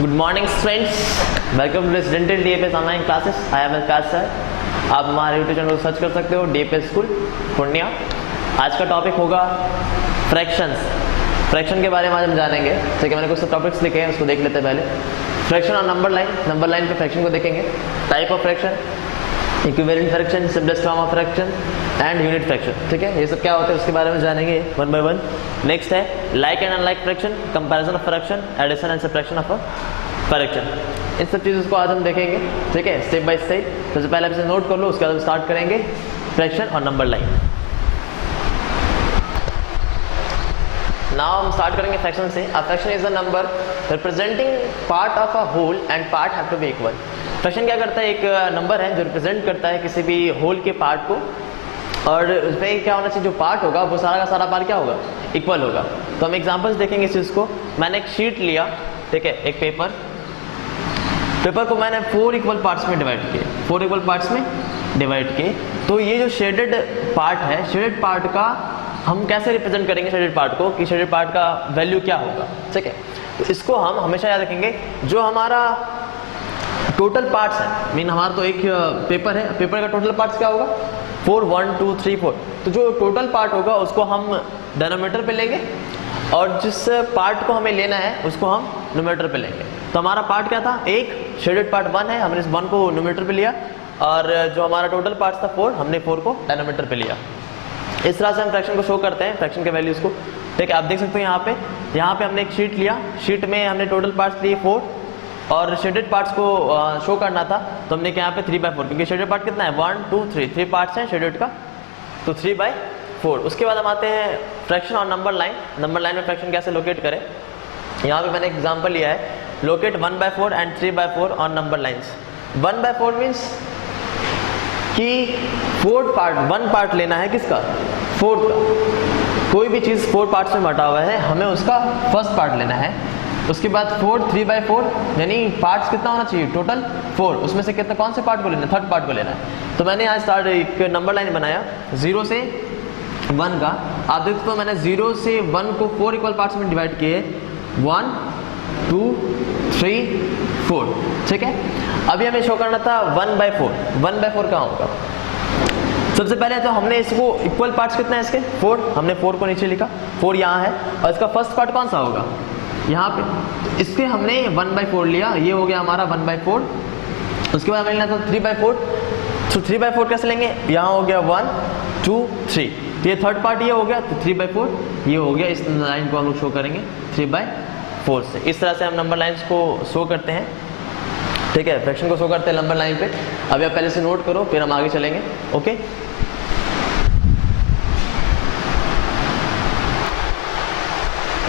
Good morning friends, welcome to residential DAPS online classes. I am Akash sir. आप हमारे YouTube channel को search कर सकते हो डीएपीएस स्कूल पूर्णिया। आज का टॉपिक होगा फ्रैक्शंस। फ्रैक्शन के बारे में आज हम जानेंगे। ठीक है, मैंने कुछ टॉपिक्स लिखे हैं, उसको देख लेते हैं पहले। फ्रैक्शन और नंबर लाइन पे फ्रैक्शन को देखेंगे। Type of fraction, equivalent fraction, simplest form of fraction and unit fraction. ठीक है, ये सब क्या होता है उसके बारे में जानेंगे वन बाय वन। नेक्स्ट है like and unlike fraction, comparison of fraction, addition and subtraction of fraction. इन सब चीज़ों को आज हम देखेंगे। ठीक है, स्टेप बाय स्टेप। सबसे पहले आप इसे नोट कर लो, उसके बाद हम स्टार्ट करेंगे फ्रैक्शन और नंबर लाइन। नाउ हम स्टार्ट करेंगे फ्रैक्शन से। A fraction is a number representing part of a whole and part have to be equal. Fraction क्या करता है, एक नंबर है जो रिप्रेजेंट करता है किसी भी होल के पार्ट को, और उसमें क्या होना चाहिए, जो पार्ट होगा वो सारा का सारा पार्ट क्या होगा, इक्वल होगा। तो हम एग्जांपल्स देखेंगे इस चीज़ को। मैंने एक शीट लिया, ठीक है, एक पेपर को मैंने 4 इक्वल पार्ट्स में डिवाइड किए, 4 इक्वल पार्ट्स में डिवाइड किए। तो ये जो शेडेड पार्ट है, शेडेड पार्ट का हम कैसे रिप्रेजेंट करेंगे शेडेड पार्ट को, कि शेडेड पार्ट का वैल्यू क्या होगा। ठीक है, तो इसको हम हमेशा याद रखेंगे। जो हमारा टोटल पार्ट्स है, मीन हमारा तो एक पेपर है, पेपर का टोटल पार्ट्स क्या होगा 4, 1, 2, 3, 4। तो जो टोटल पार्ट होगा उसको हम डिनोमिनेटर पे लेंगे, और जिस पार्ट को हमें लेना है उसको हम न्यूमरेटर पे लेंगे। तो हमारा पार्ट क्या था, एक शेडेड पार्ट 1 है, हमने इस 1 को न्यूमरेटर पे लिया, और जो हमारा टोटल पार्ट था 4, हमने 4 को डिनोमिनेटर पे लिया। इस तरह से हम फ्रैक्शन को शो करते हैं, फ्रैक्शन के वैल्यूज को। ठीक है, आप देख सकते हो यहाँ पे हमने एक शीट लिया, शीट में हमने टोटल पार्ट्स लिए 4, और शेडेड पार्ट्स को शो करना था तो हमने यहाँ पे 3/4, क्योंकि शेडेड पार्ट कितना है 1, 2, 3 पार्ट्स हैं शेडेड का, तो 3/4। उसके बाद हम आते हैं फ्रैक्शन और नंबर लाइन। नंबर लाइन में फ्रैक्शन कैसे लोकेट करें। यहाँ पे मैंने एग्जांपल लिया है, locate 1/4 and 3/4 on number lines. 1/4 means कि 1 पार्ट लेना है किसका, 4 का। कोई भी चीज़ 4 पार्ट्स में बटा हुआ है, हमें उसका फर्स्ट पार्ट लेना है। उसके बाद 4, 3/4, यानी पार्ट्स कितना होना चाहिए, टोटल 4, उसमें से कितना, कौन से पार्ट को लेना है, थर्ड पार्ट को लेना है। तो मैंने आज स्टार्ट एक नंबर लाइन बनाया 0 से 1 का। आप देखते हो मैंने 0 से 1 को 4 इक्वल पार्ट्स में डिवाइड किए, 1, 2, 3, 4। ठीक है, अभी हमें शो करना था 1/4। 1/4 कहाँ होगा। सबसे पहले तो हमने इसको इक्वल पार्ट्स कितना है इसके 4, हमने 4 को नीचे लिखा, 4 यहाँ है, और इसका फर्स्ट पार्ट कौन सा होगा यहाँ पे। इसके हमने 1/4 लिया, ये हो गया हमारा 1/4। उसके बाद हमें लेना था 3/4। तो 3/4 कैसे लेंगे, यहाँ हो गया 1, 2, 3, तो ये थर्ड पार्ट ये हो गया, तो 3/4 ये हो गया। इस लाइन को हम लोग शो करेंगे 3/4 से। इस तरह से हम नंबर लाइन्स को शो करते हैं। ठीक है, फ्रैक्शन को शो करते हैं नंबर लाइन पे। अभी आप पहले से नोट करो, फिर हम आगे चलेंगे। ओके,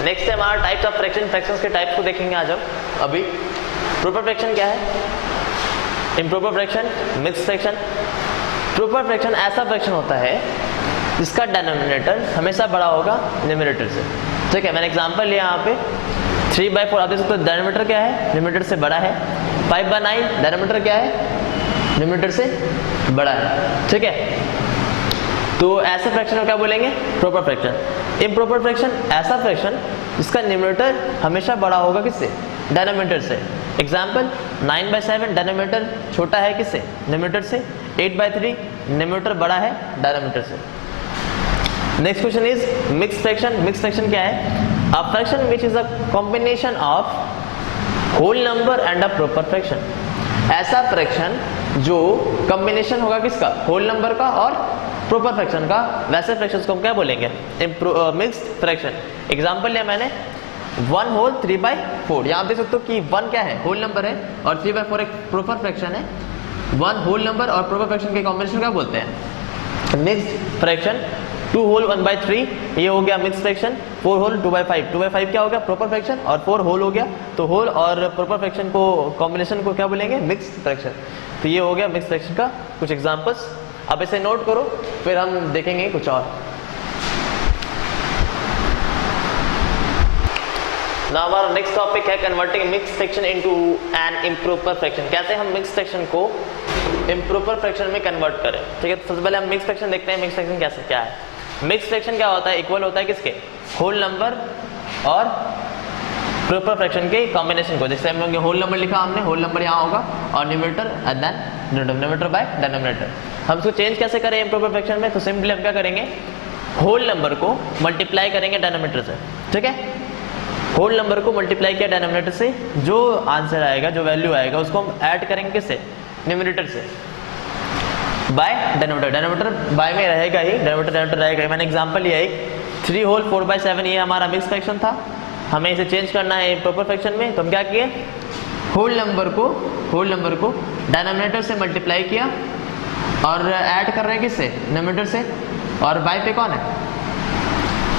नेक्स्ट है हमारा टाइप्स ऑफ फ्रैक्शन। फ्रैक्शंस के टाइप्स को देखेंगे आज हम। अभी प्रॉपर फ्रैक्शन क्या है, improper fraction, mixed fraction. Proper fraction ऐसा फ्रैक्शन होता है जिसका डिनोमिनेटर हमेशा बड़ा होगा न्यूमरेटर से। ठीक है, मैंने एग्जांपल लिया यहाँ पे 3/4। आप देख सकते हो डिनोमिनेटर क्या है, न्यूमरेटर से बड़ा है। 5/9 डिनोमिनेटर क्या है, न्यूमरेटर से बड़ा है। ठीक है, तो ऐसे फ्रैक्शन को क्या बोलेंगे, प्रॉपर फ्रैक्शन। इम्प्रॉपर फ्रैक्शन ऐसा फ्रैक्शन जिसका न्यूमरेटर हमेशा बड़ा होगा किससे, डिनोमिनेटर से। एग्जांपल 9/7 डिनोमिनेटर छोटा है किससे, न्यूमरेटर से। 8/3 न्यूमरेटर बड़ा है डिनोमिनेटर से। Next question is mixed fraction. Mixed fraction क्या है, a fraction which is a combination of whole number and a proper fraction. ऐसा फ्रैक्शन जो कॉम्बिनेशन होगा किसका, होल नंबर का और प्रॉपर फ्रैक्शन का, वैसे फ्रैक्शंस को हम क्या बोलेंगे, मिक्स्ड फ्रैक्शन। एग्जांपल लिया मैंने 1 होल 3/4। यहाँ आप देख सकते हो कि 1 क्या है, होल नंबर है, और 3/4 एक प्रॉपर फ्रैक्शन है। 1 होल नंबर और प्रॉपर फ्रैक्शन के कॉम्बिनेशन क्या बोलते हैं, मिक्स्ड फ्रैक्शन। 2 होल 1/3 ये हो गया मिक्स्ड फ्रैक्शन। 4 होल 2/5, 2/5 क्या हो गया, प्रॉपर फ्रैक्शन, और 4 होल हो गया। तो होल और प्रॉपर फ्रैक्शन को कॉम्बिनेशन को क्या बोलेंगे, मिक्स्ड फ्रैक्शन। तो ये हो गया मिक्स्ड फ्रैक्शन का कुछ एग्जांपल्स। अब इसे नोट करो, फिर हम देखेंगे कुछ और। नाउ हमारा नेक्स्ट टॉपिक है converting mixed fraction into an improper fraction. कैसे हम मिक्स्ड फ्रैक्शन को इम्प्रॉपर फ्रैक्शन में कन्वर्ट करें। ठीक है, तो सबसे पहले हम मिक्स्ड फ्रैक्शन देखते हैं। मिक्स्ड फ्रैक्शन कैसे क्या है। मिक्स्ड फ्रैक्शन क्या होता है, इक्वल होता है किसके, होल नंबर और इम्प्रॉपर फ्रैक्शन के कॉम्बिनेशन को, जैसे हम लोग होल नंबर लिखा, हमने होल नंबर यहाँ होगा और numerator and than denominator by denominator. हम इसको चेंज कैसे करें इम्प्रॉपर फ्रैक्शन में? तो सिंपली हम क्या करेंगे, होल नंबर को मल्टीप्लाई करेंगे डिनोमिनेटर से, ठीक है। होल नंबर को मल्टीप्लाई किया डिनोमिनेटर से, जो आंसर आएगा, जो वैल्यू आएगा, उसको हम ऐड करेंगे किससे? न्यूमरेटर से बाय डिनोमिनेटर। डिनोमिनेटर बाय में रहेगा ही, डिनोमिनेटर रहेगा ही। मैंने एग्जांपल लिया एक 3 होल 4/7, ये हमारा मिक्स फ्रैक्शन था, हमें इसे चेंज करना है इम्प्रॉपर फ्रैक्शन में। तो हम क्या किए, होल नंबर को डिनोमिनेटर से मल्टीप्लाई किया और ऐड कर रहे हैं किससे? न्यूमरेटर से। और बाय पे कौन है?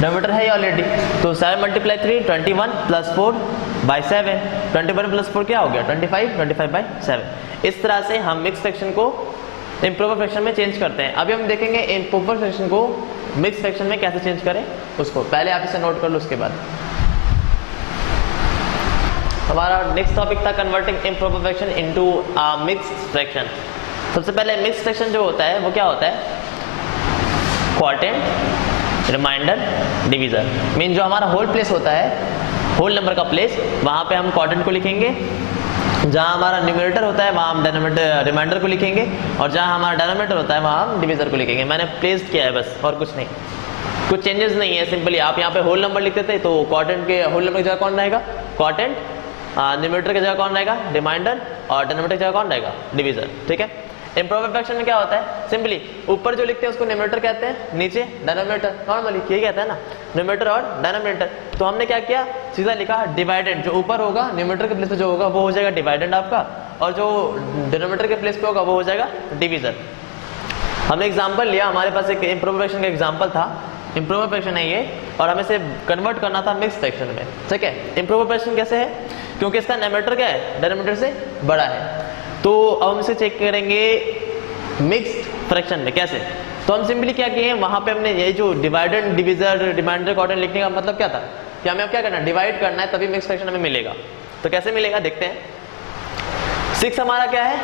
डिनोमिनेटर है ऑलरेडी। तो 7 × 3 21 + 4/7, 21 + 4 क्या हो गया? 25, 25/7। इस तरह से हम मिक्स फ्रैक्शन को इम्प्रॉपर फ्रैक्शन में चेंज करते हैं। अभी हम देखेंगे इम्प्रॉपर फ्रैक्शन को मिक्स फ्रैक्शन में कैसे चेंज करें उसको। पहले आप इसे नोट कर लो, उसके बाद हमारा नेक्स्ट टॉपिक था converting improper fraction into mixed fraction. सबसे पहले मिक्स्ड फ्रैक्शन जो होता है वो क्या होता है? Quotient, reminder, divisor. मीन जो हमारा होल प्लेस होता है, होल नंबर का प्लेस, वहां पे हम क्वोटिएंट को लिखेंगे। जहां हमारा न्यूमरेटर होता है वहां हम डिनोमिनेटर रिमाइंडर को लिखेंगे, और जहां हमारा डिनोमिनेटर होता है वहां हम डिवीजर को लिखेंगे। मैंने प्लेस्ड किया है बस, और कुछ नहीं, कुछ चेंजेस नहीं है। सिंपली आप यहाँ पे होल नंबर लिखते थे तो क्वोटिएंट के होल नंबर की जगह कौन रहेगा? क्वोटिएंट। न्यूमरेटर की जगह कौन रहेगा? रिमाइंडर। और डिनोमिनेटर की जगह कौन रहेगा? डिवीजर, ठीक है। इम्प्रॉपर फ्रैक्शन में क्या होता है? सिंपली ऊपर जो लिखते हैं उसको न्यूमरेटर कहते हैं, नीचे डिनोमिनेटर, नॉर्मली यही कहते हैं ना, न्यूमरेटर और डिनोमिनेटर। तो हमने क्या किया, सीधा लिखा डिवाइडेंड। जो ऊपर होगा न्यूमरेटर के प्लेस पे जो होगा वो हो जाएगा डिवाइडेंड आपका, और जो डिनोमिनेटर के प्लेस पे होगा वो हो जाएगा डिवीजर। हमने एग्जाम्पल लिया, हमारे पास एक इम्प्रॉपर फ्रैक्शन का एग्जाम्पल था, इम्प्रॉपर फ्रैक्शन है ये, और हमें इसे कन्वर्ट करना था मिक्स फ्रैक्शन में, ठीक है। इम्प्रॉपर फ्रैक्शन कैसे है? क्योंकि इसका न्यूमरेटर क्या है? डिनोमिनेटर से बड़ा है। तो अब हम इसे चेक करेंगे मिक्स्ड फ्रैक्शन में। कैसे? तो हम सिंपली क्या किए, वहां पे हमने ये जो डिवाइडेंड, डिवीजर, रिमाइंडर, क्वोटिएंट लिखने का मतलब क्या था कि हमें अब क्या करना है, डिवाइड करना है, तभी मिक्स फ्रैक्शन हमें मिलेगा। तो कैसे मिलेगा देखते हैं। 6 हमारा क्या है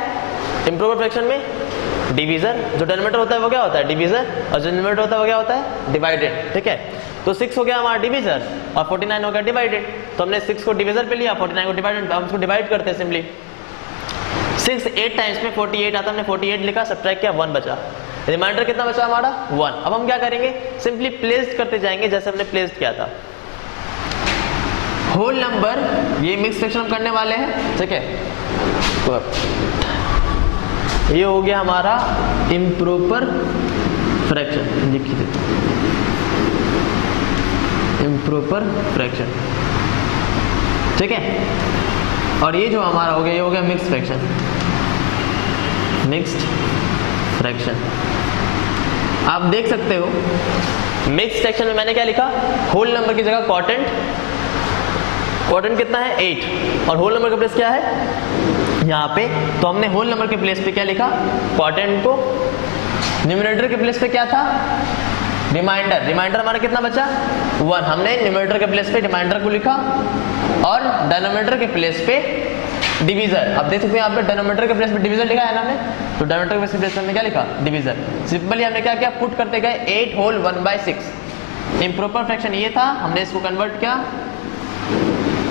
इम्प्रॉपर फ्रैक्शन में? डिवीजर। जो डिनोमिनेटर होता है वो क्या होता है? डिवीजर। और जो न्यूमरेटर होता है वो क्या होता है? डिवाइडेड, ठीक है। तो 6 हो गया हमारा डिवीजर और 49 हो गया डिवाइडेड। तो हमने 6 को डिवीजर पे लिया, 49 को डिवाइडेड। हम उसको डिवाइड करते हैं सिंपली। 6 8 टाइम्स में 48 आता है, हमने 48 लिखा, सब्ट्रैक्ट किया, 1 बचा। रिमाइंडर कितना बचा हमारा? 1। अब हम क्या करेंगे, सिंपली प्लेस्ड करते जाएंगे जैसे हमने प्लेस्ड किया था। होल नंबर, ये मिक्स फ्रैक्शन हम करने वाले हैं, ठीक है। ये हो गया हमारा इम्प्रॉपर फ्रैक्शन, लिख देते हैं इम्प्रॉपर फ्रैक्शन, ठीक है। और ये जो हमारा हो गया, ये हो गया मिक्स फ्रैक्शन, मिक्स्ड फ्रैक्शन। आप देख सकते हो मिक्स फ्रैक्शन में मैंने क्या लिखा, होल नंबर की जगह क्वोटिएंट। क्वोटिएंट कितना है? 8। और होल नंबर का प्लेस क्या है यहाँ पे? तो हमने होल नंबर के प्लेस पे क्या लिखा? क्वोटिएंट को। न्यूमरेटर के प्लेस पे क्या था? रिमाइंडर। रिमाइंडर हमारा कितना बचा? 1। हमने न्यूमरेटर के प्लेस पे रिमाइंडर को लिखा और डिनोमिनेटर के प्लेस पे डिवीजर। अब देख सकते हैं यहाँ पे डिनोमिनेटर के प्लेस पे डिवीजर लिखा है ना हमने, तो डिनोमिनेटर के प्लेस पे हमने क्या लिखा? डिवीजर। सिंपली हमने क्या किया, पुट करते गए 8 होल 1/6। इम्प्रॉपर फ्रैक्शन ये था, हमने इसको कन्वर्ट किया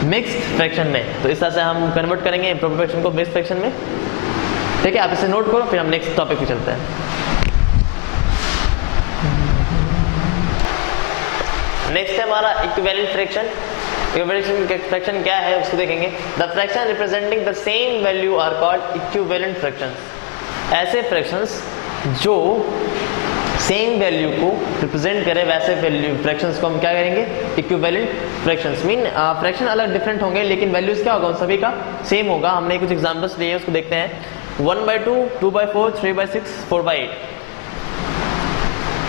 मिक्स्ड फ्रैक्शन में। तो इस तरह से हम कन्वर्ट करेंगे इम्प्रॉपर फ्रैक्शन को मिक्स्ड फ्रैक्शन में, ठीक है। आप इसे नोट करो, फिर हम नेक्स्ट टॉपिक पे चलते हैं। नेक्स्ट है हमारा इक्विवेलेंट फ्रैक्शन। इक्विवेलेंट फ्रैक्शन क्या है उसको देखेंगे। The fraction representing the same value are called equivalent fractions. ऐसे फ्रैक्शंस जो सेम वैल्यू को रिप्रेजेंट करें, वैसे वैल्यू फ्रैक्शंस को हम क्या करेंगे? Equivalent fractions. मीन फ्रैक्शन अलग डिफरेंट होंगे लेकिन वैल्यूज क्या होगा, उन सभी का सेम होगा। हमने कुछ एग्जांपल्स लिए हैं, उसको देखते हैं। 1/2, 2/4, 3/6, 4/8।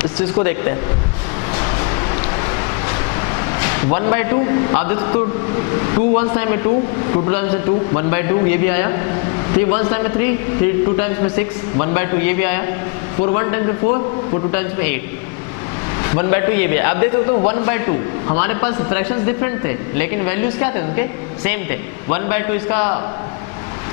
इस चीज को देखते हैं। 1/2 आप देख सकते हो, 2 1 टाइम में 2, 2 टाइम्स में 2, 1/2 ये भी आया। 3 1 टाइम में 3, 3 2 टाइम्स में 6, 1/2 ये भी आया। 4 1 टाइम्स में 4, 4 2 टाइम्स में 8, 1/2 ये भी है। आप देख सकते हो 1/2 हमारे पास फ्रैक्शंस डिफरेंट थे लेकिन वैल्यूज क्या थे उनके? सेम थे। 1/2 इसका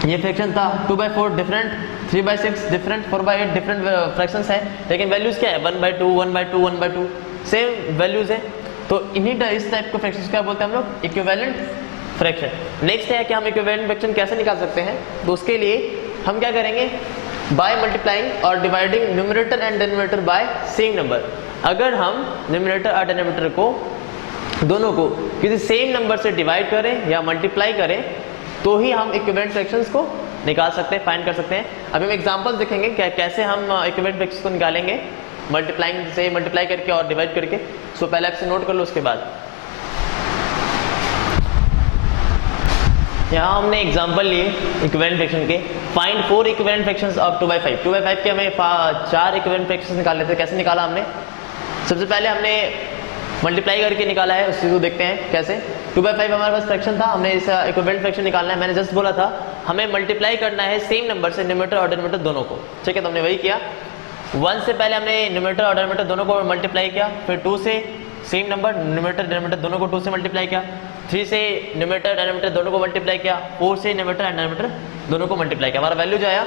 ये फ्रैक्शन था, 2/4 डिफरेंट, 3/6 डिफरेंट, 4/8 डिफरेंट फ्रैक्शंस है लेकिन वैल्यूज क्या है? 1/2 1/2 1/2 सेम वैल्यूज है। तो इन्हीं इस टाइप के फ्रैक्शंस क्या बोलते हैं हम लोग? Equivalent fraction. नेक्स्ट है कि हम इक्विवेलेंट फ्रैक्शन कैसे निकाल सकते हैं, तो उसके लिए हम क्या करेंगे, बाय मल्टीप्लाइंग और dividing numerator and denominator by same number. अगर हम न्यूमरेटर और डिनोमिनेटर को दोनों को किसी सेम नंबर से डिवाइड करें या मल्टीप्लाई करें तो ही हम इक्विवेलेंट फ्रैक्शंस को निकाल सकते हैं, फाइंड कर सकते हैं। अभी हम एग्जांपल्स देखेंगे कैसे हम इक्विवेलेंट फ्रैक्शंस को निकालेंगे, मल्टीप्लाइंग से मल्टीप्लाई करके और डिवाइड करके। सो पहले आपसे नोट कर लो, उसके बाद यहाँ हमने एग्जांपल लिए इक्विवेलेंट फ्रैक्शन के। Find 4 equivalent fractions of 2/5। 2/5 के हमें 4 इक्विवेलेंट फ्रैक्शंस निकाल लेते हैं। कैसे निकाला हमने, सबसे पहले हमने मल्टीप्लाई करके निकाला है, उस चीज़ को देखते हैं कैसे। 2/5 हमारे पास फ्रैक्शन था, हमने इस इक्विवेलेंट फ्रैक्शन निकालना है। मैंने जस्ट बोला था हमें मल्टीप्लाई करना है सेम नंबर से न्यूमरेटर और डिनोमिनेटर दोनों को, ठीक है। तो हमने वही किया। 1 से पहले हमने न्यूमरेटर और डिनोमिनेटर दोनों को मल्टीप्लाई किया, फिर 2 से सेम नंबर न्यूमरेटर डिनोमिनेटर दोनों को 2 से मल्टीप्लाई किया, 3 से न्यूमरेटर डिनोमिनेटर दोनों को मल्टीप्लाई किया, 4 से न्यूमरेटर एंड डिनोमिनेटर दोनों को मल्टीप्लाई किया। हमारा वैल्यू जो आया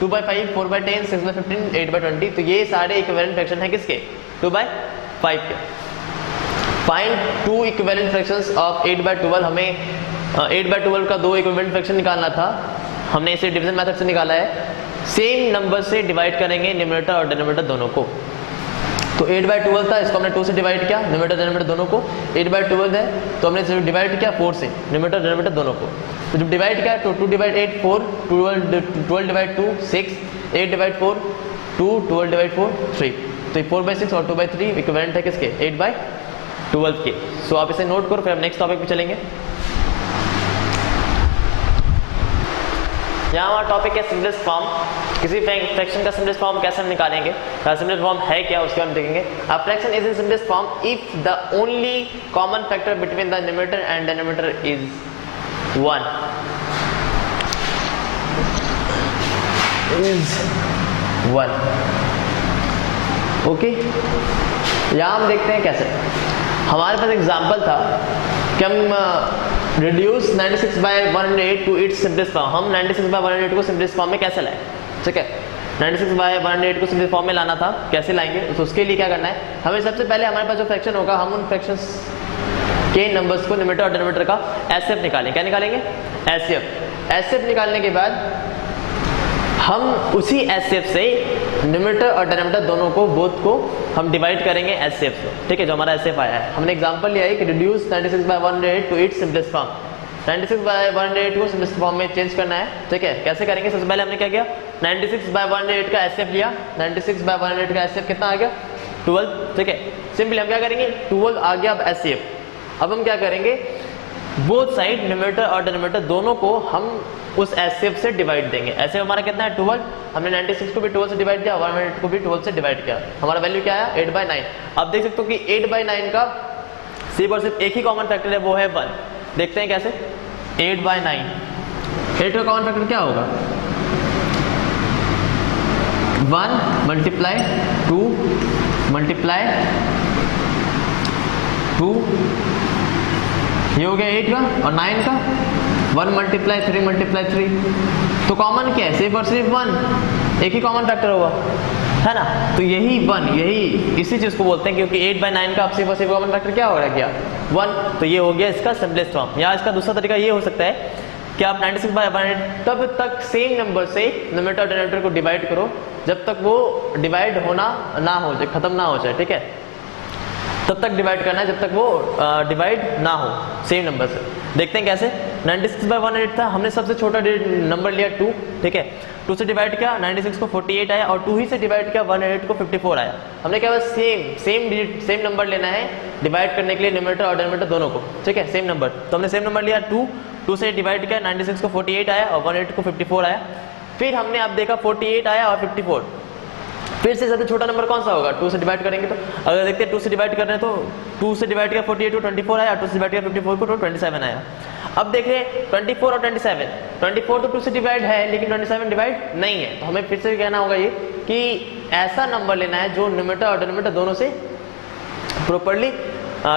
2/5, 4/10, 6/15, 8/20। तो ये सारे इक्विवेलेंट फ्रैक्शन है किसके, 2/5 के। Find 2 equivalent fractions of 8/12। हमें 8/12 का 2 इक्विवेलेंट फ्रैक्शन निकालना था, हमने इसे डिवीजन मेथड से निकाला है। सेम नंबर से डिवाइड करेंगे न्यूमरेटर और डिनोमिनेटर दोनों को। तो 8/12 था, इसको हमने 2 से डिवाइड किया, न्यूमरेटर डिनोमिनेटर दोनों को। 8/12 है तो हमने इसे डिवाइड किया 4 से, न्यूमरेटर डिनोमिनेटर दोनों को। तो जब डिवाइड किया तो 2 / 8 4, 12 / 2 6, 8 / 4 2, 12 / 4 3। तो 4/6 और 2/3 इक्विवेलेंट है किसके, 8/12 के। सो आप इसे नोट करो, फिर हम नेक्स्ट टॉपिक पे चलेंगे। यहाँ हमारा टॉपिक है सिम्पलेस्ट फॉर्म। किसी फ्रैक्शन का सिम्पलेस्ट फॉर्म कैसे हम निकालेंगे, सिम्पलेस्ट फॉर्म है क्या, उसके हम देखेंगे। अ fraction is in simplest form if the only common factor between the numerator and denominator is 1। Okay, यहाँ हम देखते हैं कैसे। हमारे पास एग्जाम्पल था कि हम reduce 96/108 to its simplest form. हम 96/108 को सिम्पलेस्ट फॉर्म में कैसे लाएं, ठीक है। 96/108 को सिम्पलेस्ट फॉर्म में लाना था, कैसे लाएंगे, तो उसके लिए क्या करना है, हमें सबसे पहले हमारे पास जो फ्रैक्शन होगा हम उन फ्रैक्शंस के नंबर्स को न्यूमरेटर और डिनोमिनेटर का एचसीएफ निकालें। क्या निकालेंगे, एचसीएफ निकालने के बाद हम उसी एचसीएफ से न्यूमरेटर और डिनोमिनेटर दोनों को, बोथ को हम डिवाइड करेंगे एचसीएफ से, ठीक है। जो हमारा एचसीएफ आया है, हमने एग्जांपल लिया है कि reduce 96/108 to its simplest form. 96/108 को सिम्पलेस्ट फॉर्म में चेंज करना है, ठीक है। कैसे करेंगे, सबसे पहले हमने क्या किया, 96/108 का एचसीएफ लिया। 96/108 का एचसीएफ कितना आ गया, 12, ठीक है। सिंपली हम क्या करेंगे, 12 आ गया अब एचसीएफ। अब हम क्या करेंगे, बोथ साइड न्यूमरेटर और डिनोमिनेटर दोनों को हम उस एचसीएफ से डिवाइड देंगे। ऐसे हमारा कितना है, 12। हमने 96 को भी 12 से डिवाइड किया, 108 को भी 12 से डिवाइड किया। हमारा वैल्यू क्या आया, 8/9। अब देख सकते हो कि 8/9 का सिर्फ और सिर्फ एक ही कॉमन फैक्टर है, वो है 1। देखते हैं कैसे, 8/9, 8 का कॉमन फैक्टर क्या होगा, 1 मल्टीप्लाई 2 मल्टीप्लाई 2, ये हो गया 8 का, और 9 का 1 मल्टीप्लाई 3 मल्टीप्लाई 3। तो कॉमन क्या है, सिर्फ और सिर्फ 1, एक ही कॉमन फैक्टर होगा, है ना। तो यही 1, यही इसी चीज को बोलते हैं, क्योंकि 8/9 का अब सिर्फ और सिर्फ कॉमन फैक्टर क्या हो गया, 1। तो ये हो गया इसका सिम्पलेस्ट फॉर्म। या इसका दूसरा तरीका ये हो सकता है कि आप 96/108 तब तक सेम नंबर से न्यूमरेटर और डिनोमिनेटर को डिवाइड करो जब तक वो डिवाइड होना ना हो जाए, खत्म ना हो जाए, ठीक है। तब तक डिवाइड करना है जब तक वो डिवाइड ना हो सेम नंबर से। देखते हैं कैसे। 96/108 था, हमने सबसे छोटा नंबर लिया 2, ठीक है। 2 से डिवाइड किया, 96 को 48 आया, और 2 ही से डिवाइड किया, 108 को 54 आया। हमने क्या बस सेम नंबर लेना है डिवाइड करने के लिए न्यूमरेटर और डिनोमिनेटर दोनों को, ठीक है, सेम नंबर। तो हमने सेम नंबर लिया 2 से डिवाइड किया, 96 को 48 आया और 108 को 54 आया। फिर हमने अब देखा 48 आया और 54, फिर से सबसे छोटा नंबर कौन सा होगा, 2 से डिवाइड करेंगे। तो अगर देखते हैं 2 से डिवाइड कर रहे हैं तो 2 से डिवाइड किया 48 को 24 आया, 2 से डिवाइड किया 54 को तो 27 आया। अब देख रहे हैं 24 और 27, 24 तो 2 से डिवाइड है लेकिन 27 डिवाइड नहीं है। तो हमें फिर से कहना होगा ये कि ऐसा नंबर लेना है जो न्यूमरेटर और डिनोमिनेटर दोनों से प्रॉपर्ली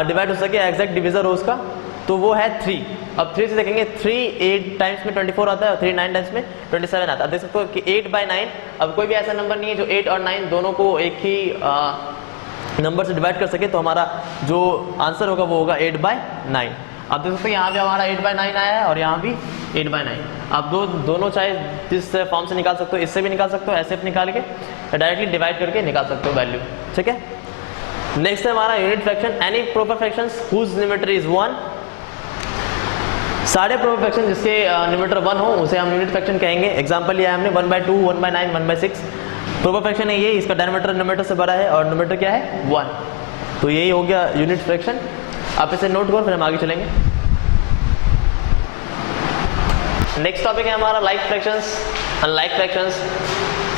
डिवाइड हो सके, एग्जैक्ट डिविजर हो उसका, तो वो है 3। अब 3 से देखेंगे, 3 8 टाइम्स में 24 आता है और 3 9 टाइम्स में 27 आता है। देख सकते हो कि 8/9, अब कोई भी ऐसा नंबर नहीं है जो 8 और 9 दोनों को एक ही नंबर से डिवाइड कर सके। तो हमारा जो आंसर होगा वो होगा 8/9। आप देख सकते हैं यहाँ पे हमारा 8/9 आया है और यहाँ भी 8/9। आप दोनों चाहे जिस फॉर्म से निकाल सकते हो, इससे भी निकाल सकते हो, ऐसे भी निकाल के डायरेक्टली डिवाइड करके निकाल सकते हो वैल्यू, ठीक है। नेक्स्ट है हमारा unit fraction, any proper fractions whose numerator is 1। सारे प्रॉपर फ्रैक्शन जिसके न्यूमरेटर 1 हो उसे हम यूनिट फ्रैक्शन कहेंगे। एग्जांपल लिया है हमने 1/2, 1/9, 1/6। प्रॉपर फ्रैक्शन है ये, इसका डायमीटर न्यूमरेटर से बड़ा है और न्यूमरेटर क्या है 1, तो यही हो गया यूनिट फ्रैक्शन। आप इसे नोट करो, फिर हम आगे चलेंगे। नेक्स्ट टॉपिक है हमारा लाइक फ्रैक्शंस, अनलाइक फ्रैक्शंस।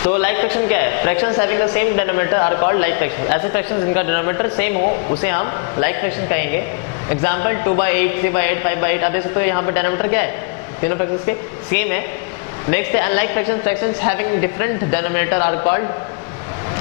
तो लाइक फ्रैक्शन क्या है? Fractions having the same denominator are called like fraction. ऐसे फ्रैक्शंस जिनका डिनोमिनेटर सेम हो उसे हम लाइक फ्रैक्शन कहेंगे। एग्जांपल 2/8, 3/8, 5/8। आप देख सकते हो यहाँ पे डिनोमिनेटर क्या है, तीनों फ्रैक्शंस के सेम है। नेक्स्ट है unlike fractions, fractions having different denominator are called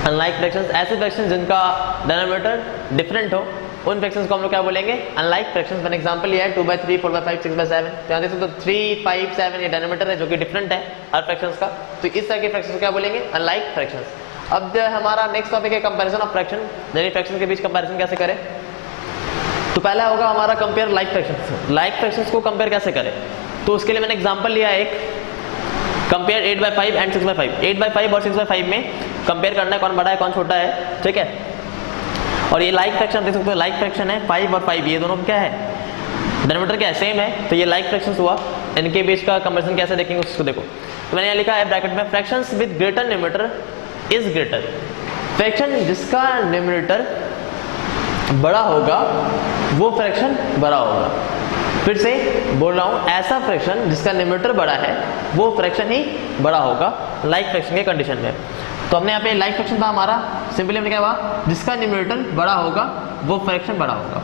unlike fractions. ऐसे फ्रैक्शंस जिनका डिनोमिनेटर डिफरेंट हो उन फ्रैक्शंस को हम लोग क्या बोलेंगे? Unlike fractions. मैंने एग्जांपल लिया है 2/3, 4/5, 6/7। तो यहाँ देख सकते हो 3, 5, 7 ये डिनोमिनेटर है जो कि डिफरेंट है हर फ्रैक्शंस का, तो इस तरह के फ्रैक्शंस को क्या बोलेंगे? Unlike fractions. अब हमारा नेक्स्ट टॉपिक है कंपैरिजन ऑफ फ्रैक्शन, यानी फ्रैक्शन के बीच कंपैरिजन कैसे करें। तो पहला होगा हमारा compare like fractions. Like fractions को कंपेयर कैसे करें, तो उसके लिए मैंने एग्जांपल लिया है एक, कंपेयर 8/5 एंड 6/5। 8/5 और 6/5 में कंपेयर करना है कौन बड़ा है कौन छोटा है, ठीक है। और ये लाइक फ्रैक्शन देख सकते हो, लाइक फ्रैक्शन है 5 और 5, ये दोनों क्या है? डिनोमिनेटर क्या है? सेम है, तो ये लाइक फ्रैक्शंस हुआ। इनके बीच का कंपैरिजन कैसे देखेंगे उसको देखो। तो मैंने यहाँ लिखा है ब्रैकेट में, fractions with greater numerator is greater. Fraction जिसका न्यूमरेटर बड़ा होगा वो फ्रैक्शन बड़ा होगा। फिर से बोल रहा हूँ, ऐसा फ्रैक्शन जिसका न्यूमरेटर बड़ा है वो फ्रैक्शन ही बड़ा होगा लाइक फ्रैक्शन के कंडीशन में। तो हमने यहाँ पे लाइक फ्रैक्शन था हमारा, सिंपली हमने क्या हुआ, जिसका न्यूमरेटर बड़ा होगा वो फ्रैक्शन बड़ा होगा।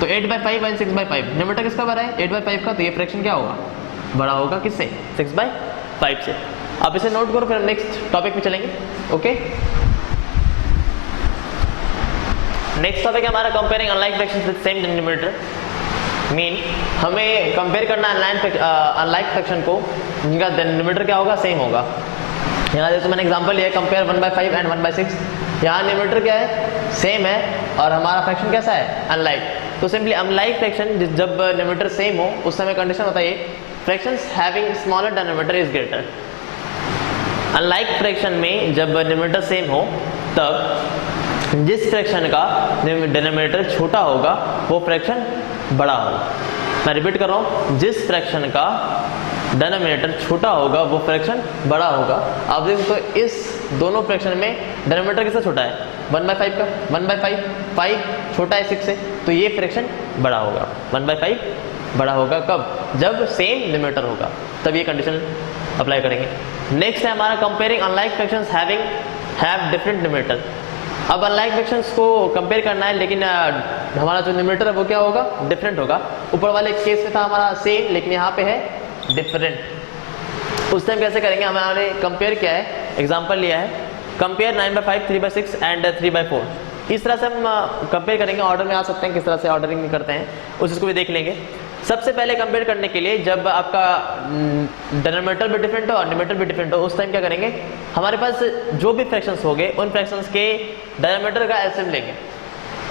तो 8/5 एंड 6/5, न्यूमरेटर किसका बड़ा है? 8/5 का, तो ये फ्रैक्शन क्या होगा? बड़ा होगा किससे? 6/5 से। आप इसे नोट करो, फिर हम नेक्स्ट टॉपिक पे चलेंगे, ओके। नेक्स्ट टॉपिक है हमारा comparing unlike fractions with same numerator. Mean हमें कंपेयर करना अनलाइक फ्रैक्शन को जिनका न्यूमरेटर क्या होगा? सेम होगा। यहाँ जैसे मैंने एग्जांपल लिया है कंपेयर 1/5 एंड 1/6। यहाँ न्यूमरेटर क्या है? सेम है और हमारा फ्रैक्शन कैसा है? अनलाइक। तो सिंपली अनलाइक फ्रैक्शन जब न्यूमरेटर सेम हो उस समय कंडीशन होता है ये, fractions having smaller denominator is greater. Unlike fraction में जब न्यूमरेटर सेम हो तब जिस फ्रैक्शन का डिनोमिनेटर छोटा होगा वो फ्रैक्शन बड़ा होगा। मैं रिपीट कर रहा हूँ, जिस फ्रैक्शन का डिनोमिनेटर छोटा होगा वो फ्रैक्शन बड़ा होगा। आप देखो तो इस दोनों फ्रैक्शन में डिनोमिनेटर किससे छोटा है? 1/5 का। 1/5, 5 छोटा है 6 से, तो ये फ्रैक्शन बड़ा होगा। 1/5 बड़ा होगा कब? जब सेम डिनोमिनेटर होगा, तब ये कंडीशन अप्लाई करेंगे। नेक्स्ट है हमारा comparing unlike fractions have different numerator. अब अनलाइक फ्रैक्शंस को कंपेयर करना है, लेकिन हमारा जो न्यूमरेटर है वो क्या होगा? डिफरेंट होगा। ऊपर वाले केस में था हमारा सेम, लेकिन यहाँ पे है डिफरेंट। उस टाइम कैसे करेंगे? हमारे कंपेयर क्या है? एग्जांपल लिया है कंपेयर 9/5, 3/6 एंड 3/4। इस तरह से हम कंपेयर करेंगे। ऑर्डर में आ सकते हैं, किस तरह से ऑर्डरिंग करते हैं उस चीज़ को भी देख लेंगे। सबसे पहले कंपेयर करने के लिए जब आपका डिनोमिनेटर भी डिफरेंट हो और न्यूमरेटर भी डिफरेंट हो, उस टाइम क्या करेंगे? हमारे पास जो भी फ्रैक्शंस हो गए उन फ्रैक्शंस के डिनोमिनेटर का एलसीएम लेंगे।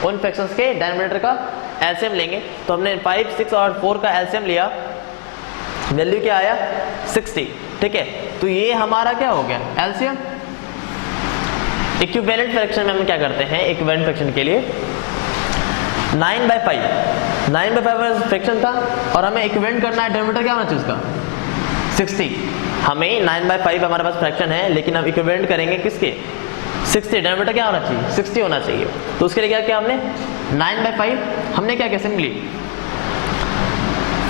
उन फ्रैक्शंस के डिनोमिनेटर का एलसीएम लेंगे। तो हमने 5, 6 और 4 का एलसीएम लिया, वैल्यू क्या आया? 60, ठीक है। तो ये हमारा क्या हो गया? एलसीएम। इक्विवेलेंट फ्रैक्शन में हम क्या करते हैं? इक्विवेलेंट फ्रैक्शन के लिए 9/5 फ्रैक्शन था और हमें इक्विवेलेंट करना है, डिनोमिनेटर क्या होना चाहिए उसका? 60। हमें 9/5 हमारे पास फ्रैक्शन है, लेकिन हम इक्विवेलेंट करेंगे किसके? 60। डिनोमिनेटर क्या होना चाहिए? 60 होना चाहिए। तो उसके लिए क्या किया हमने? 9/5 हमने क्या किया? सिंपली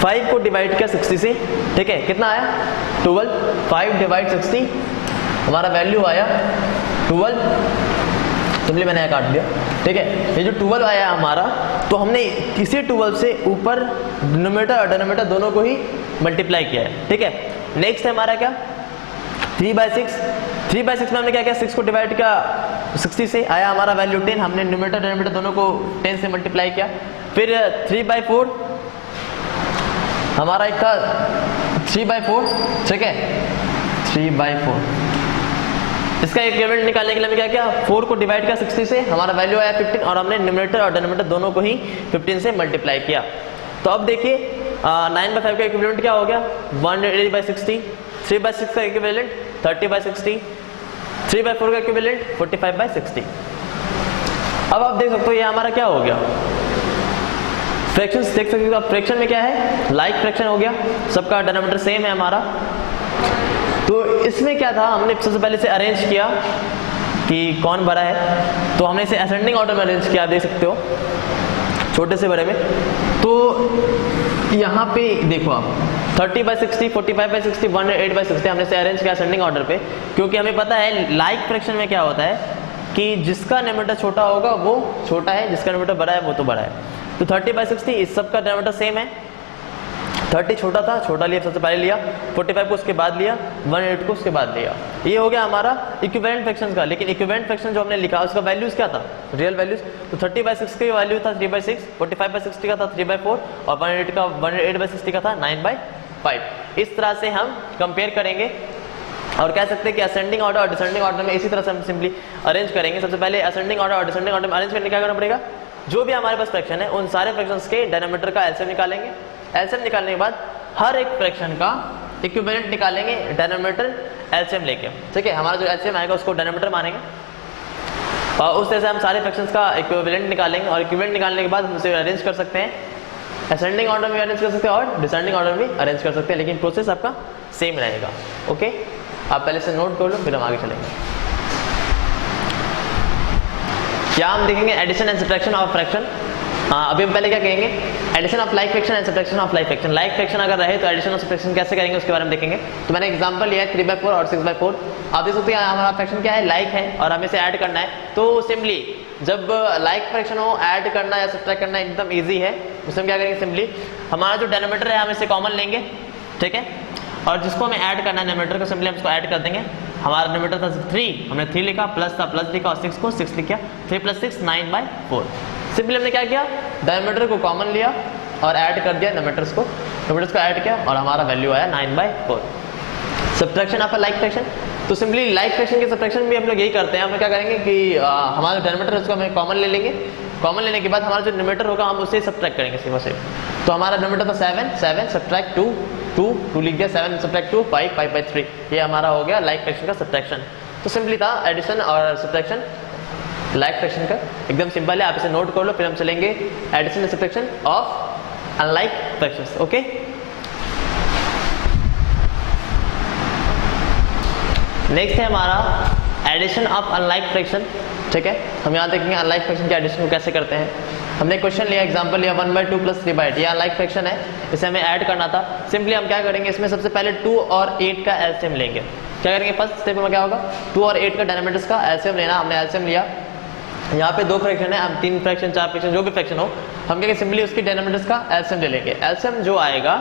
5 को डिवाइड किया 60 से, ठीक है। कितना आया? 12। 5 डिवाइड 60 हमारा वैल्यू आया 12। सिंपली मैंने यहाँ काट दिया, ठीक है। ये जो 12 आया हमारा, तो हमने किसी 12 से ऊपर डिनोमिनेटर और डिनोमिनेटर दोनों को ही मल्टीप्लाई किया है, ठीक है। नेक्स्ट है हमारा क्या? 3/6। 3/6 में हमने क्या किया? 6 को डिवाइड किया 60 से, आया हमारा वैल्यू 10। हमने न्यूमरेटर डिनोमिनेटर दोनों को 10 से मल्टीप्लाई किया। फिर 3/4 हमारा एक था 3/4, ठीक है। 3/4 इसका इक्विवेलेंट निकालने के लिए हमने क्या किया? 4 को डिवाइड किया 60 से, हमारा वैल्यू आया 15 और हमने न्यूमरेटर और डिनोमिनेटर दोनों को ही 15 से मल्टीप्लाई किया। तो अब देखिए 9/5 का इक्विवेलेंट क्या हो गया 180/60, 3/6 का इक्विवेलेंट 30/60, 3/4 का इक्विवेलेंट 45/60। अब आप देख सकते हो ये हमारा क्या हो गया, फ्रैक्शंस देख सकते हो। फ्रैक्शन में क्या है, लाइक फ्रैक्शन हो गया, सबका डिनोमिनेटर सेम है हमारा। तो इसमें क्या था, हमने सबसे पहले से अरेंज किया कि कौन बड़ा है, तो हमने इसे असेंडिंग ऑर्डर में अरेंज किया, आप देख सकते हो छोटे से बड़े में। तो यहाँ पे देखो आप 30/60, 45/60, 108/60 हमने इसे अरेंज किया असेंडिंग ऑर्डर पे, क्योंकि हमें पता है लाइक फ्रैक्शन में क्या होता है कि जिसका डिनोमिनेटर छोटा होगा वो छोटा है, जिसका डिनोमिनेटर बड़ा है वो तो बड़ा है। तो 30/60 इस सब का डिनोमिनेटर सेम है, 30 छोटा था, छोटा लिया सबसे पहले लिया, 45 को उसके बाद लिया, 108 को उसके बाद लिया। ये हो गया हमारा इक्विवेलेंट फ्रैक्शंस का। लेकिन इक्विवेलेंट फ्रैक्शन जो हमने लिखा उसका वैल्यूज क्या था, रियल वैल्यूज। तो 30/60 का वैल्यू था 3/6, 45/60 का था 3/4 और 108/60 का था 9/5। इस तरह से हम कंपेयर करेंगे और कह सकते हैं कि असेंडिंग ऑर्डर और डिसेंडिंग ऑर्डर में इसी तरह से हम सिंपली अरेंज करेंगे। सबसे पहले असेंडिंग ऑर्डर और डिसेंडिंग ऑर्डर में अरेंज करने क्या करना पड़ेगा, जो भी हमारे पास फ्रैक्शन है उन सारे फ्रैक्शंस के डिनोमिनेटर का एलसीएम निकालेंगे। एलसीएम निकालने के बाद हर एक फ्रैक्शन का इक्विवेलेंट निकालेंगे डिनोमिनेटर एलसीएम लेके, ठीक है। हमारा जो एलसीएम आएगा उसको डिनोमिनेटर मानेंगे और उस तरह से हम सारे फ्रैक्शंस का इक्विवेलेंट निकालेंगे और इक्विवेलेंट निकालने के बाद हम उसे अरेंज कर सकते हैं, असेंडिंग ऑर्डर में अरेंज कर सकते हैं और डिसेंडिंग ऑर्डर में अरेंज कर सकते हैं, लेकिन प्रोसेस आपका सेम रहेगा। ओके, आप पहले से नोट कर लो फिर हम आगे चलेंगे। क्या हम देखेंगे addition and subtraction of fraction. अभी हम पहले क्या कहेंगे, addition of like fraction and subtraction of like fraction. Like fraction अगर रहे तो एडिशन और सब्ट्रैक्शन कैसे करेंगे उसके बारे में देखेंगे। तो मैंने एग्जांपल लिया है 3/4 और 6/4। आप देख सकते हैं हमारा फ्रैक्शन क्या है, लाइक है और हमें इसे ऐड करना है। तो सिंपली जब लाइक फ्रैक्शन हो ऐड करना या सब्ट्रैक्ट करना एकदम ईजी है। उसमें क्या करेंगे, सिंपली हमारा जो डिनोमिनेटर है हम इसे कॉमन लेंगे, ठीक है, और जिसको हमें ऐड करना है डिनोमिनेटर को सिंपली हम इसको ऐड कर देंगे। हमारा डिनोमिनेटर था 3, हमने 3 लिखा, प्लस था प्लस लिखा और 6 को 6 लिखा, 3 + 6 9/4। सिंपली हमने क्या किया, डिनोमिनेटर को कॉमन लिया और ऐड कर दिया डिनोमिनेटर्स को ऐड किया और हमारा वैल्यू आया 9/4। Subtraction of a like fraction, तो सिंपली लाइक फ्रैक्शन के सब्ट्रैक्शन भी हम लोग यही करते हैं। हम क्या करेंगे कि हमारा डिनोमिनेटर उसको हमें कॉमन ले लेंगे, कॉमन लेने के बाद हमारा जो डिनोमिनेटर होगा हम उससे सब्ट्रैक्ट करेंगे सिर्फ सिर्फ। तो हमारा डिनोमिनेटर था 7 सब्ट्रैक्ट 2 लिख दिया, 7 सब्ट्रैक्ट 2 5/3। ये हमारा हो गया लाइक फ्रैक्शन का सब्ट्रैक्शन। तो सिंपली था एडिशन और सब्ट्रैक्शन लाइक फ्रैक्शन का, एकदम सिंपल है, आप इसे नोट कर लो फिर हम चलेंगे addition and subtraction of unlike fractions. Okay, next है हमारा एडिशन ऑफ अनलाइक फ्रैक्शन, ठीक है। हम यहाँ देखेंगे अनलाइक फ्रैक्शन के एडिशन को कैसे करते हैं। हमने क्वेश्चन लिया, एग्जांपल लिया 1/2 + 3/8, ये अनलाइक फ्रैक्शन है, इसे हमें ऐड करना था। सिंपली हम क्या करेंगे, इसमें सबसे पहले 2 और 8 का एलसीएम लेंगे। क्या करेंगे, फर्स्ट स्टेप में क्या होगा, 2 और 8 का डिनोमिनेटर्स का एलसीएम लेना। हमने एलसीएम लिया, यहाँ पे 2 फ्रैक्शन है, हम 3 फ्रैक्शन 4 फ्रैक्शन जो भी फ्रैक्शन हो हम क्या सिंपली उसके डिनोमिनेटर्स का एलसीएम ले लेंगे। एलसीएम जो आएगा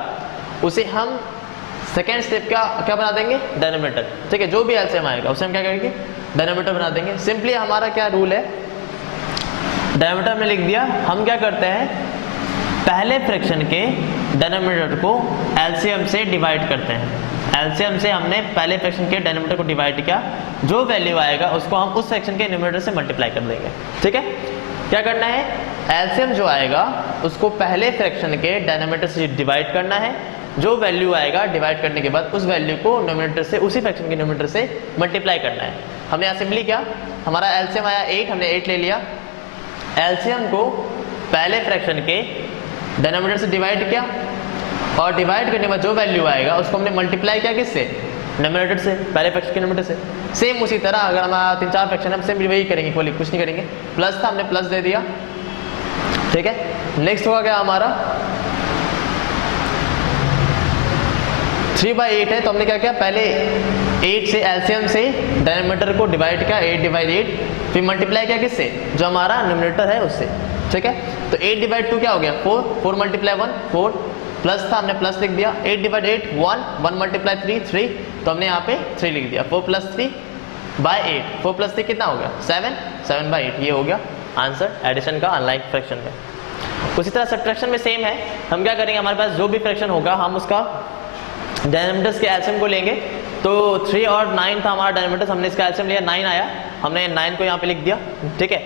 उसे हम सेकेंड स्टेप का क्या बना देंगे, डिनोमिनेटर, ठीक है। जो भी एलसीएम आएगा उसे हम क्या करेंगे, डिनोमिनेटर बना देंगे। सिंपली हमारा क्या रूल है, डिनोमिनेटर में लिख दिया, हम क्या करते हैं पहले फ्रैक्शन के डिनोमिनेटर को एलसीएम से डिवाइड करते हैं। एलसीएम से हमने पहले फ्रैक्शन के डिनोमिनेटर को डिवाइड किया, जो वैल्यू आएगा उसको हम उस फ्रैक्शन के न्यूमरेटर से मल्टीप्लाई कर देंगे, ठीक है। क्या करना है, एलसीएम जो आएगा उसको पहले फ्रैक्शन के डिनोमिनेटर से डिवाइड करना है, जो वैल्यू आएगा डिवाइड करने के बाद उस वैल्यू को न्यूमरेटर से उसी फ्रैक्शन के न्यूमरेटर से मल्टीप्लाई करना है। हमने यहाँ सिंपली क्या, हमारा एलसीएम आया 8, हमने 8 ले लिया, एलसीएम को पहले फ्रैक्शन के डिनोमिनेटर से डिवाइड किया और डिवाइड करने के बाद जो वैल्यू आएगा उसको हमने मल्टीप्लाई किया किससे, डिनोमिनेटर से, पहले फ्रैक्शन के डिनोमिनेटर से। सेम उसी तरह अगर हमारा 3-4 फ्रैक्शन है हम सिंपली वही करेंगे, कोई कुछ नहीं करेंगे। प्लस था, हमने प्लस दे दिया, ठीक है। नेक्स्ट होगा क्या हमारा 3/8 है, तो हमने क्या किया, पहले 8 से एलसीएम से डिनोमिनेटर को डिवाइड किया, 8/8, फिर मल्टीप्लाई किया किससे, जो हमारा न्यूमरेटर है उससे, ठीक है। तो 8/2 क्या हो गया, 4 × 1 4, प्लस था हमने प्लस लिख दिया, 8/8 1 × 3 3, तो हमने यहाँ पे 3 लिख दिया, 4 + 3/8, 4 + 3 कितना हो गया 7/8। ये हो गया आंसर एडिशन का अनलाइक फ्रैक्शन में। उसी तरह सब्ट्रैक्शन में सेम है, हम क्या करेंगे, हमारे पास जो भी फ्रैक्शन होगा हम उसका डिनोमिनेटर्स के एलसीएम को लेंगे। तो 3 और 9 था हमारा डिनोमिनेटर्स, हमने इसका एलसीएम लिया, 9 आया, हमने 9 को यहाँ पे लिख दिया, ठीक है।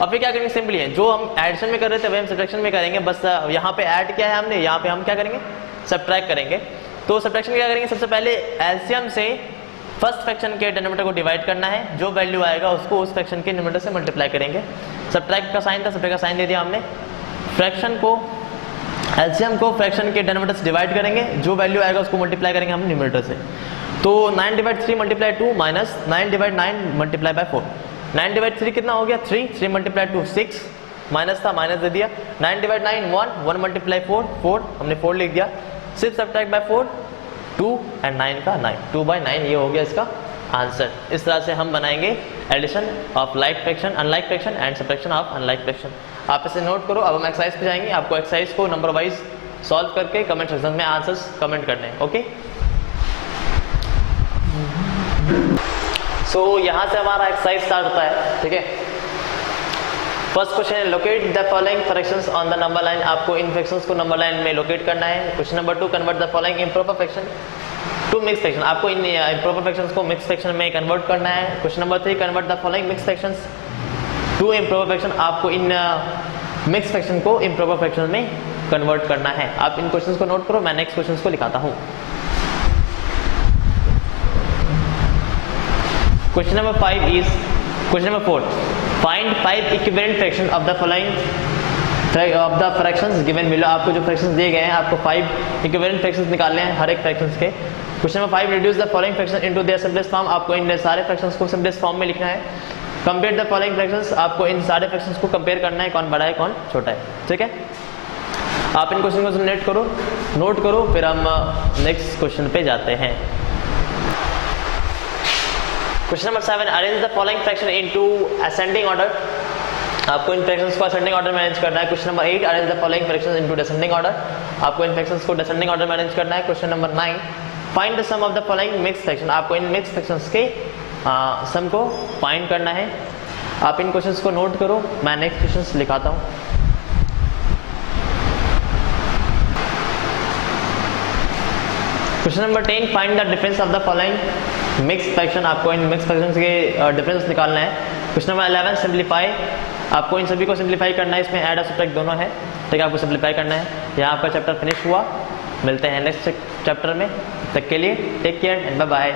और फिर क्या करेंगे, सिंपली है जो हम एडिशन में कर रहे थे वही हम सब्ट्रैक्शन में करेंगे, बस यहाँ पे ऐड किया है हमने, यहाँ पे हम क्या करेंगे, सब्ट्रैक्ट करेंगे। तो सब्ट्रैक्शन क्या करेंगे, सबसे पहले एलसीएम से फर्स्ट फ्रैक्शन के डिनोमिनेटर को डिवाइड करना है, जो वैल्यू आएगा उसको उस फ्रैक्शन के डिनोमिनेटर से मल्टीप्लाई करेंगे। सब्ट्रैक्ट का साइन था, सब्ट्रैक्ट का साइन दे दिया हमने। फ्रैक्शन को एलसीएम को फ्रैक्शन के डिनोमिनेटर से डिवाइड करेंगे, जो वैल्यू आएगा उसको मल्टीप्लाई करेंगे हम न्यूमरेटर से। तो 9/3 मल्टीप्लाई 2 माइनस 9/9 मल्टीप्लाई बाय 4। 9/3 कितना हो गया, 3, 3 मल्टीप्लाई 2 6, माइनस था माइनस दे दिया। 9/9 1, 1 मल्टीप्लाई 4 4, हमने 4 लिख दिया। 6 सब्ट्रैक्ट बाय 4 2 एंड 9 का 9, 2/9 ये हो गया इसका आंसर। इस तरह से हम बनाएंगे addition of like fraction, unlike fraction and subtraction of unlike fraction. आप इसे नोट करो। अब हम एक्सरसाइज पे जाएंगे, आपको एक्सरसाइज को नंबर वाइज सॉल्व करके कमेंट सेक्शन में आंसर्स कमेंट करने हैं। ओके, सो यहाँ से हमारा एक्सरसाइज स्टार्ट होता है। ठीक है, फर्स्ट क्वेश्चन है locate the following fractions on the number line. आपको इन फ्रैक्शंस को नंबर लाइन में लोकेट करना है। Question number 2, convert the following improper fraction to mix fraction. आपको इन इम्प्रॉपर फ्रैक्शंस को मिक्स फ्रैक्शन में कन्वर्ट करना है। Question number 3, convert the following mix fractions to improper fraction. आपको इन मिक्स फ्रैक्शन को इम्प्रॉपर फ्रैक्शन में कन्वर्ट करना है। आप इन क्वेश्चंस को नोट करो, मैं नेक्स्ट क्वेश्चंस को लिखाता हूँ। Question number 5 is question number 4, find 5 equivalent fraction of the following of the fractions given below. आपको जो फ्रैक्शंस दिए गए हैं, आपको 5 इक्विवेलेंट फ्रैक्शंस निकालने हैं हर एक फ्रैक्शंस के। Question number 5, reduce the following fraction into their simplest form. आपको इन सारे फ्रैक्शंस को सिंपलेस्ट फॉर्म में लिखना है। Compare the following fractions. आपको इन सारे फ्रैक्शंस को कंपेयर करना है, कौन बड़ा है कौन छोटा है। ठीक है, आप इन क्वेश्चन को नोट करो, फिर हम नेक्स्ट क्वेश्चन पे जाते हैं। Question number 7, arrange the following fraction into ascending order. आपको इन फ्रैक्शंस को असेंडिंग ऑर्डर में अरेंज करना है। Question number 8, arrange the following fractions into descending order. आपको इन फ्रैक्शंस को डिसेंडिंग ऑर्डर में अरेंज करना है। Question number 9, find the sum of the following mix fraction. आपको इन मिक्स फ्रैक्शंस के सम को फाइंड करना है। आप इन क्वेश्चंस को नोट करो, मैं नेक्स्ट क्वेश्चंस लिखाता हूँ। Question number 10, find the difference of the following mix fraction. आपको इन मिक्स फ्रैक्शंस के डिफरेंस निकालना है। Question number 11, simplify. आपको इन सभी को सिंप्लीफाई करना है, इसमें ऐड और सब्ट्रैक्ट दोनों है। ठीक है, आपको सिंप्लीफाई करना है। यहाँ आपका चैप्टर फिनिश हुआ। मिलते हैं नेक्स्ट चैप्टर में, तब तक के लिए take care and bye bye.